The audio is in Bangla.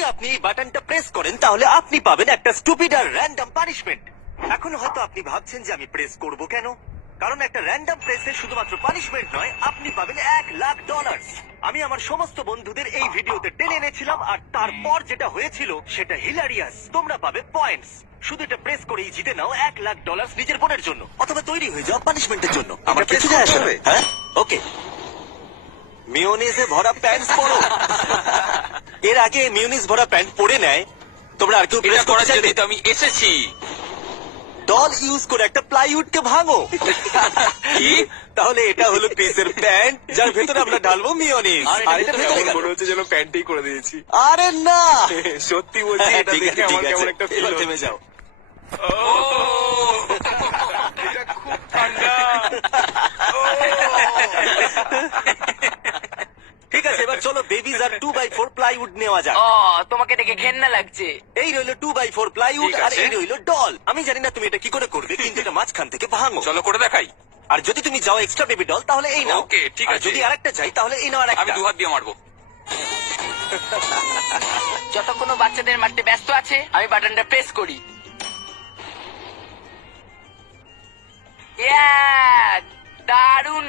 যদি আপনি এই বাটনটা প্রেস করেন তাহলে আপনি পাবেন একটা স্টুপিড আর র্যান্ডম পানিশমেন্ট। এখন হয়তো আপনি ভাবছেন যে আমি প্রেস করব কেন, কারণ একটা র্যান্ডম প্রেসে শুধুমাত্র পানিশমেন্ট নয়, আপনি পাবেন $1,00,000। আমি আমার সমস্ত বন্ধুদের এই ভিডিওতে টেনে এনেছিলাম, আর তারপর যেটা হয়েছিল সেটা হিলারিয়াস। তোমরা পাবে পয়েন্টস। শুধু এটা প্রেস করেই জিতে নাও $1,00,000 নিজের বোনের জন্য, অথবা তৈরি হয়ে যাও পানিশমেন্টের জন্য। আমার এটা কিছু press যায় করতে আসে না। হবে? হ্যাঁ, ওকে। মিওনিজে ভরা প্যান্ট পরো। এর আগে মিওনিজ ভরা প্যান্ট পরে নেয়। তোমরা আর কেউ এটা প্রেস করার করতে চাইবে? জন্যই তো আমি এসেছি। ডল ইউজ করে একটা প্লাইউডকে ভাঙো। কি? তাহলে এটা হলো ক্রিসের প্যান্ট, যার ভেতরে আমরা ঢালবো মিওনিজ। আর এটা ভেতরে গেল। মনে হচ্ছে যেন প্যান্টেই করে দিয়েছি। আরে না, সত্যি বলছি, হ্যাঁ, এটা ঠিক দেখে আছে, আমার ঠিক কেমন আছে। একটা ফিল এবার থেমে যাও। এটা খুব ঠান্ডা। ঠিক আছে, এবার চলো বেবিজ আর 2x4 প্লাইউড নেওয়া যাক। ও, তোমাকে দেখে ঘেন্না লাগছে। এই রইলো 2x4 প্লাইউড, ঠিক আর আছে। এই রইলো ডল। আমি জানি না তুমি এটা কি করে করবে, কিন্তু এটা মাঝখান থেকে ভাঙো। চলো করে দেখাই। আর যদি তুমি চাও এক্সট্রা বেবি ডল তাহলে এই নাও। Okay, ঠিক আর আছে। যদি আরেকটা চাই তাহলে এই নাও আমি আরেকটা। দু হাত দিয়ে মারবো। যতক্ষণ ও বাচ্চাদের মারতে ব্যস্ত আছে, আমি বাটনটা প্রেস করি। দারুণ